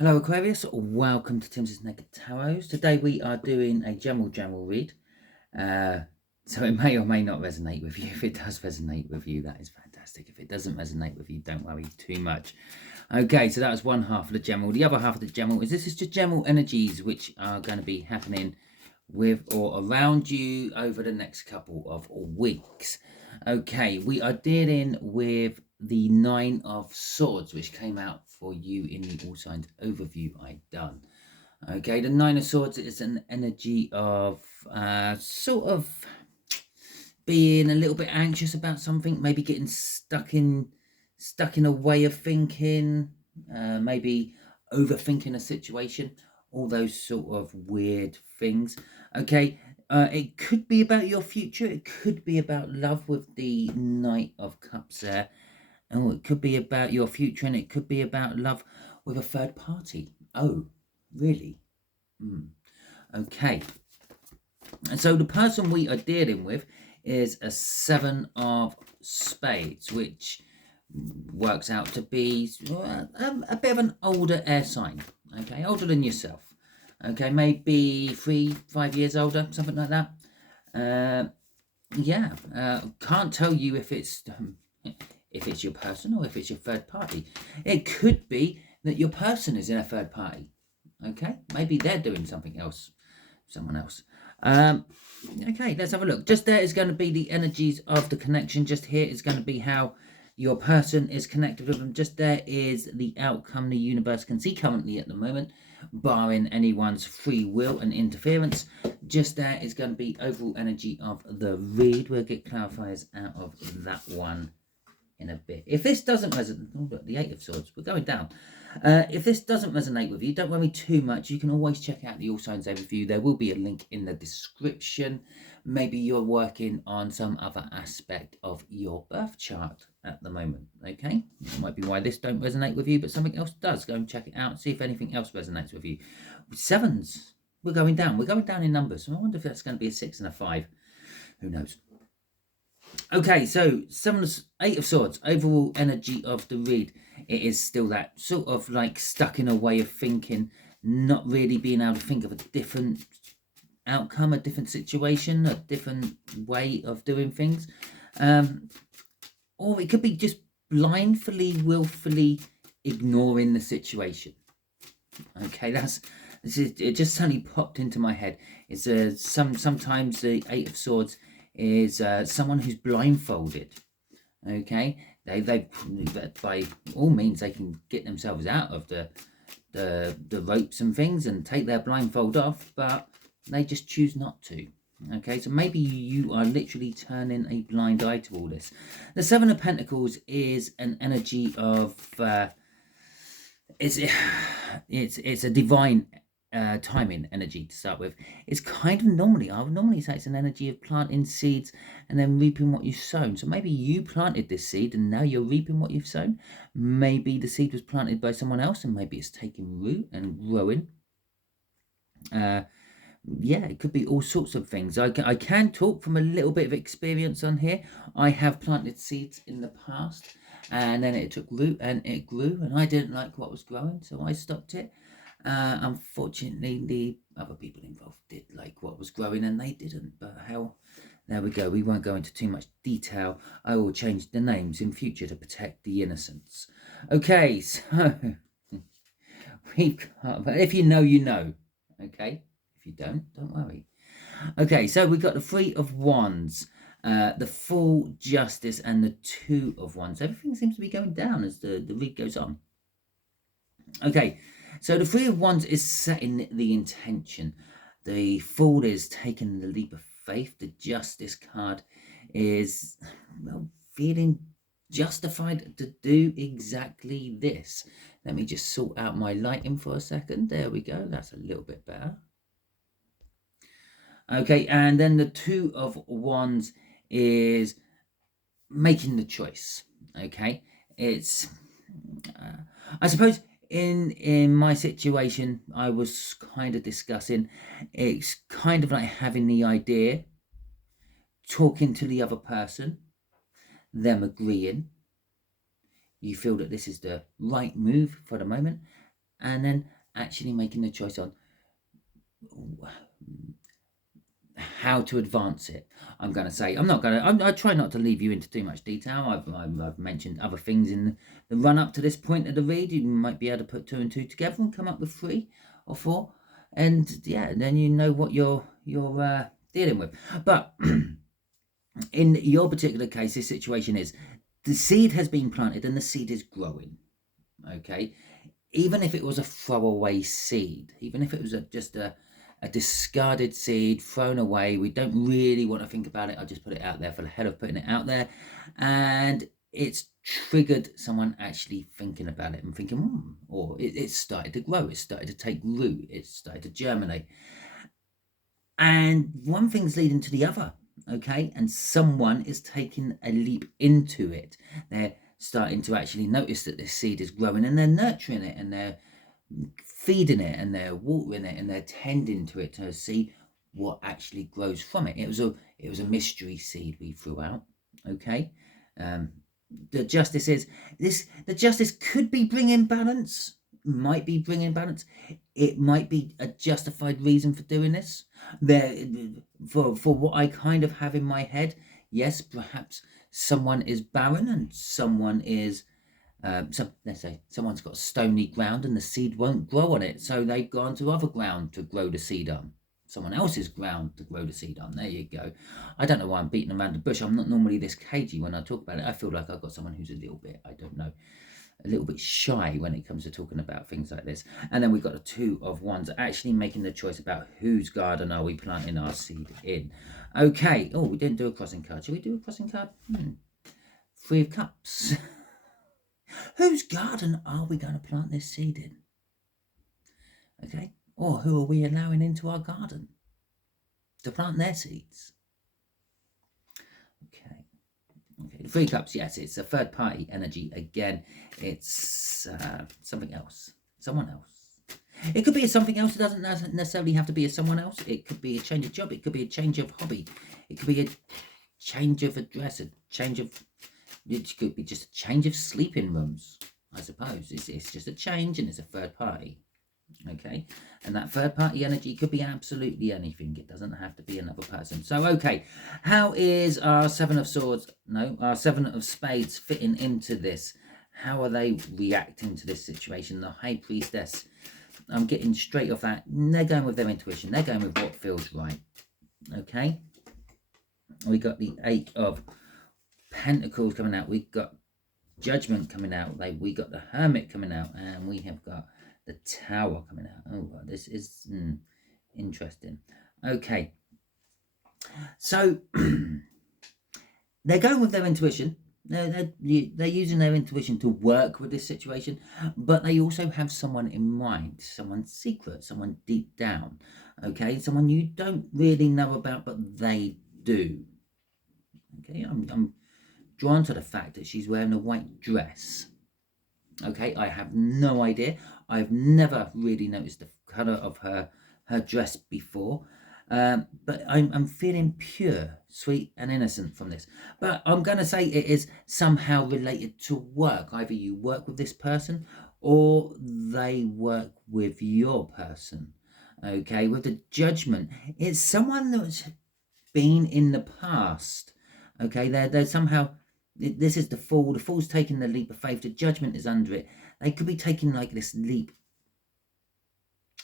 Hello Aquarius, welcome to Timsy Naked Tarot. Today we are doing a general read. So it may or may not resonate with you. If it does resonate with you, that is fantastic. If it doesn't resonate with you, don't worry too much. Okay, so that was one half of the general. The other half of the general is this is just general energies which are going to be happening with or around you over the next couple of weeks. Okay, we are dealing with the Nine of Swords, which came out for you in the All Signs overview I've done. Okay, the Nine of Swords is an energy of sort of being a little bit anxious about something, maybe getting stuck in a way of thinking, maybe overthinking a situation, all those sort of weird things. Okay, it could be about your future, it could be about love with the Knight of Cups there. Oh, it could be about your future, and it could be about love with a third party. Oh, really? Okay. And so the person we are dealing with is a Seven of Spades, which works out to be a bit of an older air sign. Okay, older than yourself. Okay, maybe 3-5 years older, something like that. Can't tell you if it's your person or if it's your third party. It could be that your person is in a third party. Okay, maybe they're doing something else, someone else. Okay, let's have a look. Just there is going to be the energies of the connection. Just here is going to be how your person is connected with them. Just there is the outcome the universe can see currently at the moment, barring anyone's free will and interference. Just there is going to be overall energy of the read. We'll get clarifiers out of that one in a bit. If this doesn't resonate, the Eight of Swords, we're going down. If this doesn't resonate with you, don't worry too much. You can always check out the All Signs Overview. There will be a link in the description. Maybe you're working on some other aspect of your birth chart at the moment, okay? That might be why this don't resonate with you, but something else does. Go and check it out, see if anything else resonates with you. Sevens, we're going down. We're going down in numbers. I wonder if that's going to be a 6 and a 5. Who knows? Okay, so Eight of Swords, overall energy of the read. It is still that sort of like stuck in a way of thinking, not really being able to think of a different outcome, a different situation, a different way of doing things. Or it could be just blindly, willfully ignoring the situation. Okay, it just suddenly popped into my head. It's sometimes the Eight of Swords is someone who's blindfolded. Okay, they by all means they can get themselves out of the ropes and things and take their blindfold off, but they just choose not to. Okay, so maybe you are literally turning a blind eye to all this. The Seven of Pentacles is an energy of it's a divine timing energy to start with. It's kind of I would normally say it's an energy of planting seeds and then reaping what you've sown. So maybe you planted this seed and now you're reaping what you've sown. Maybe the seed was planted by someone else and maybe it's taking root and growing. Yeah, it could be all sorts of things. I can talk from a little bit of experience on here. I have planted seeds in the past and then it took root and it grew and I didn't like what was growing, so I stopped it. Unfortunately, the other people involved did like what was growing and they didn't, but hell, there we go. We won't go into too much detail. I will change the names in future to protect the innocents. Okay, so we've got, but if you know, you know. Okay, if you don't worry. Okay, so we've got the Three of Wands, the Full Justice, and the Two of Wands. Everything seems to be going down as the read goes on. Okay, so the Three of Wands is setting the intention. The Fool is taking the leap of faith. The Justice card is, well, feeling justified to do exactly this. Let me just sort out my lighting for a second. There we go. That's a little bit better. Okay, and then the Two of Wands is making the choice. Okay, it's I suppose in my situation I was kind of discussing, it's kind of like having the idea, talking to the other person, them agreeing, you feel that this is the right move for the moment, and then actually making the choice on how to advance it. I'm going to say, I try not to leave you into too much detail. I've mentioned other things in the run up to this point of the read. You might be able to put 2 and 2 together and come up with 3 or 4. And yeah, then you know what you're dealing with. But in your particular case, this situation is the seed has been planted and the seed is growing. Okay. Even if it was a throwaway seed, even if it was just a discarded seed thrown away, we don't really want to think about it. I just put it out there for the hell of putting it out there, and it's triggered someone actually thinking about it and thinking, or it started to grow, it started to take root, it started to germinate, and one thing's leading to the other. Okay, and someone is taking a leap into it. They're starting to actually notice that this seed is growing, and they're nurturing it, and they're feeding it, and they're watering it, and they're tending to it to see what actually grows from it. It was a mystery seed we threw out. Okay, the justice is this. The justice could be bringing balance, might be bringing balance. It might be a justified reason for doing this. There, for what I kind of have in my head, yes, perhaps someone is barren and someone is let's say someone's got stony ground and the seed won't grow on it, so they've gone to other ground to grow the seed on. Someone else's ground to grow the seed on. There you go. I don't know why I'm beating around the bush. I'm not normally this cagey when I talk about it. I feel like I've got someone who's a little bit, I don't know, a little bit shy when it comes to talking about things like this. And then we've got a 2 of Wands, actually making the choice about whose garden are we planting our seed in. Okay. Oh, we didn't do a crossing card. Should we do a crossing card? 3 of Cups. Whose garden are we going to plant this seed in? Okay. Or who are we allowing into our garden to plant their seeds? Okay. Okay. The 3 Cups, yes, it's a third party energy. Again, it's something else. Someone else. It could be something else. It doesn't necessarily have to be a someone else. It could be a change of job. It could be a change of hobby. It could be a change of address. It could be just a change of sleeping rooms, I suppose. It's just a change, and it's a third party. Okay, and that third party energy could be absolutely anything. It doesn't have to be another person. So, okay, how is our 7 of Swords, our 7 of Spades fitting into this? How are they reacting to this situation? The High Priestess, I'm getting straight off that. They're going with their intuition. They're going with what feels right. Okay, we got the 8 of Pentacles coming out. We got Judgment coming out. We got the Hermit coming out, and we have got the Tower coming out. Oh, well, this is interesting. Okay, so they're going with their intuition. They're using their intuition to work with this situation, but they also have someone in mind, someone secret, someone deep down. Okay, someone you don't really know about, but they do. Okay, I'm drawn to the fact that she's wearing a white dress. Okay, I have no idea. I've never really noticed the colour of her dress before. But I'm feeling pure, sweet and innocent from this. But I'm going to say it is somehow related to work. Either you work with this person or they work with your person. Okay, with the Judgment, it's someone that's been in the past. Okay, they're somehow, this is the Fool. The Fool's taking the leap of faith. The Judgment is under it. They could be taking like this leap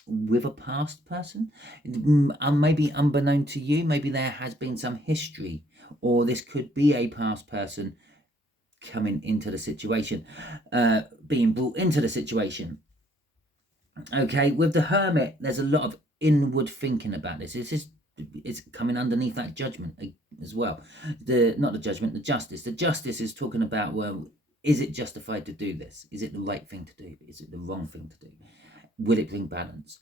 with a past person, maybe unbeknown to you. Maybe there has been some history, or this could be a past person coming into the situation, being brought into the situation. Okay, with the Hermit, there's a lot of inward thinking about this. It's coming underneath that Judgment as well. Not the Judgment, the Justice. The Justice is talking about, well, is it justified to do this? Is it the right thing to do? Is it the wrong thing to do? Will it bring balance?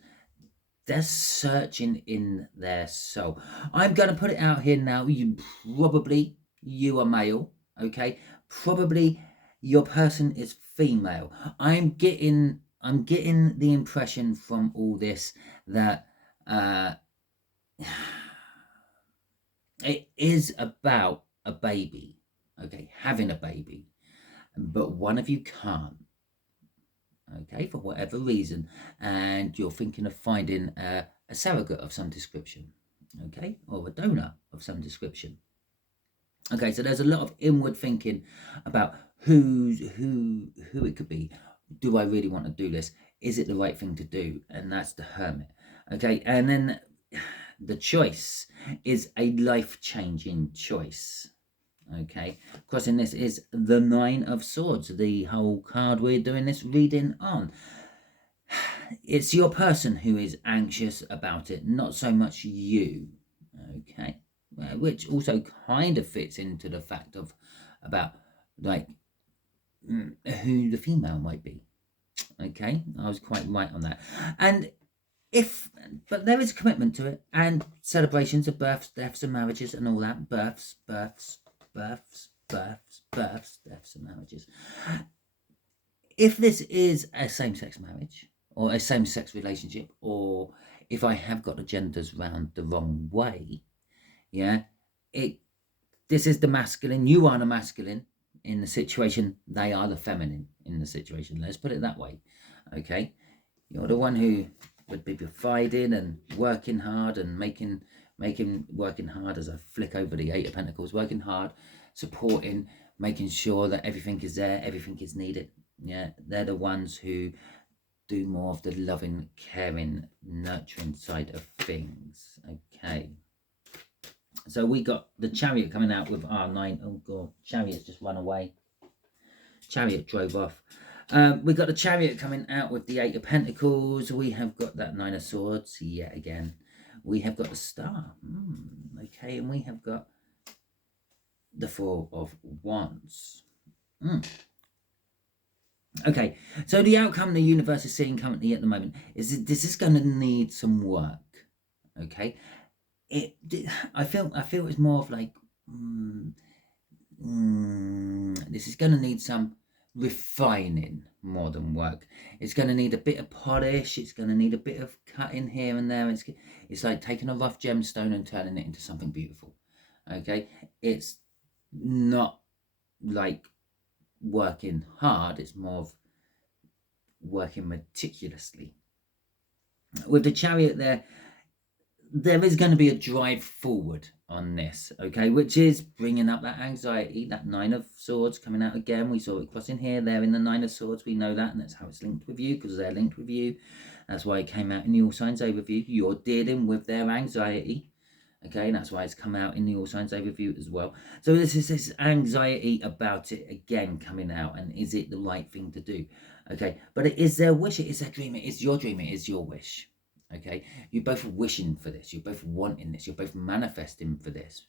They're searching in their soul. I'm going to put it out here now. You are male, okay? Probably your person is female. I'm getting the impression from all this that it is about a baby, okay, having a baby, but one of you can't. okay, for whatever reason, and you're thinking of finding a surrogate of some description, okay, or a donor of some description. Okay, so there's a lot of inward thinking about who it could be. Do I really want to do this? Is it the right thing to do? And that's the Hermit. Okay, and then the choice is a life-changing choice. Okay, crossing this is the Nine of Swords, the whole card we're doing this reading on. It's your person who is anxious about it, not so much you. Okay, which also kind of fits into the fact of about like who the female might be. Okay, I was quite right on that. And but there is a commitment to it, and celebrations of births, deaths, and marriages, and all that. Births, deaths, and marriages. If this is a same-sex marriage or a same-sex relationship, or if I have got the genders round the wrong way, yeah, this is the masculine. You are the masculine in the situation. They are the feminine in the situation. Let's put it that way. Okay, you're the one who would be providing and working hard and working hard as I flick over the Eight of Pentacles, working hard, supporting, making sure that everything is there, everything is needed. Yeah, they're the ones who do more of the loving, caring, nurturing side of things. Okay. So we got the Chariot coming out with R9. Oh God, Chariot's just run away. Chariot drove off. We got the Chariot coming out with the Eight of Pentacles. We have got that Nine of Swords yet again. We have got the Star. Okay, and we have got the Four of Wands. Okay, so the outcome the universe is seeing currently at the moment is that this is going to need some work. Okay, I feel it's more of like this is going to need some refining more than work. It's going to need a bit of polish. It's going to need a bit of cutting here and there. It's like taking a rough gemstone and turning it into something beautiful. Okay, it's not like working hard. It's more of working meticulously. With the Chariot there is going to be a drive forward on this, okay, which is bringing up that anxiety. That Nine of Swords coming out again. We saw it crossing here, there in the Nine of Swords. We know that, and that's how it's linked with you, because they're linked with you. That's why it came out in the All Signs Overview. You're dealing with their anxiety, okay, and that's why it's come out in the All Signs Overview as well. So this is this anxiety about it again coming out, and is it the right thing to do? Okay, but it is their wish, it is their dream, it is your dream, it is your wish. Okay, you're both wishing for this, you're both wanting this, you're both manifesting for this,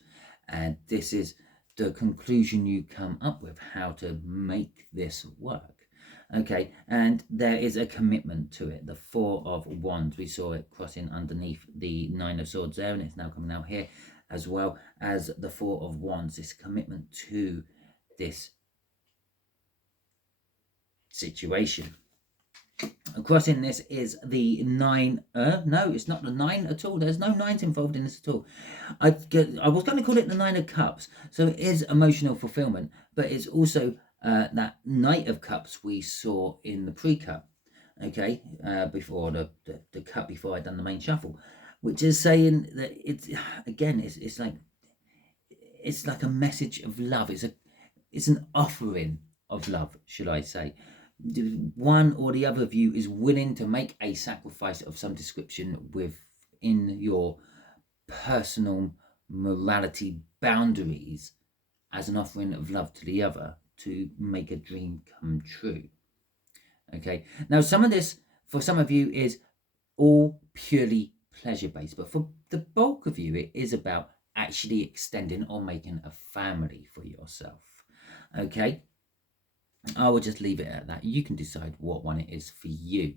and this is the conclusion you come up with, how to make this work. Okay, and there is a commitment to it. The Four of Wands, we saw it crossing underneath the Nine of Swords there, and it's now coming out here, as well as the Four of Wands, this commitment to this situation. Crossing this is the Nine. No, it's not the Nine at all. There's no nines involved in this at all. I was going to call it the Nine of Cups. So it is emotional fulfillment, but it's also that Knight of Cups we saw in the pre-cup. Okay, before the cup before I'd done the main shuffle, which is saying that it's again it's like a message of love. It's an offering of love, should I say. One or the other of you is willing to make a sacrifice of some description within your personal morality boundaries as an offering of love to the other to make a dream come true. Okay, now some of this for some of you is all purely pleasure based, but for the bulk of you it is about actually extending or making a family for yourself. Okay, I will just leave it at that. You can decide what one it is for you.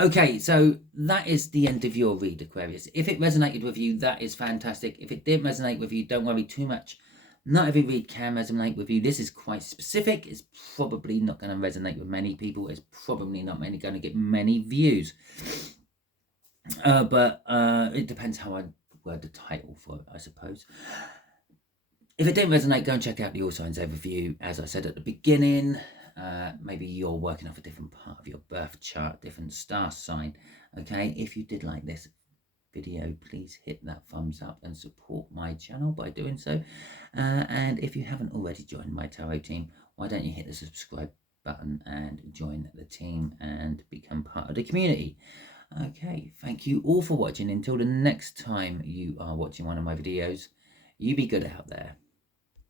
Okay, so that is the end of your read, Aquarius. If it resonated with you, that is fantastic. If it didn't resonate with you, don't worry too much. Not every read can resonate with you. This is quite specific. It's probably not going to resonate with many people. It's probably not going to get many views. But it depends how I word the title for it, I suppose. If it didn't resonate, go and check out the All Signs Overview, as I said at the beginning. maybe you're working off a different part of your birth chart, different star sign. Okay, if you did like this video, please hit that thumbs up and support my channel by doing so. And if you haven't already joined my tarot team, why don't you hit the subscribe button and join the team and become part of the community. Okay, thank you all for watching. Until the next time you are watching one of my videos, you be good out there.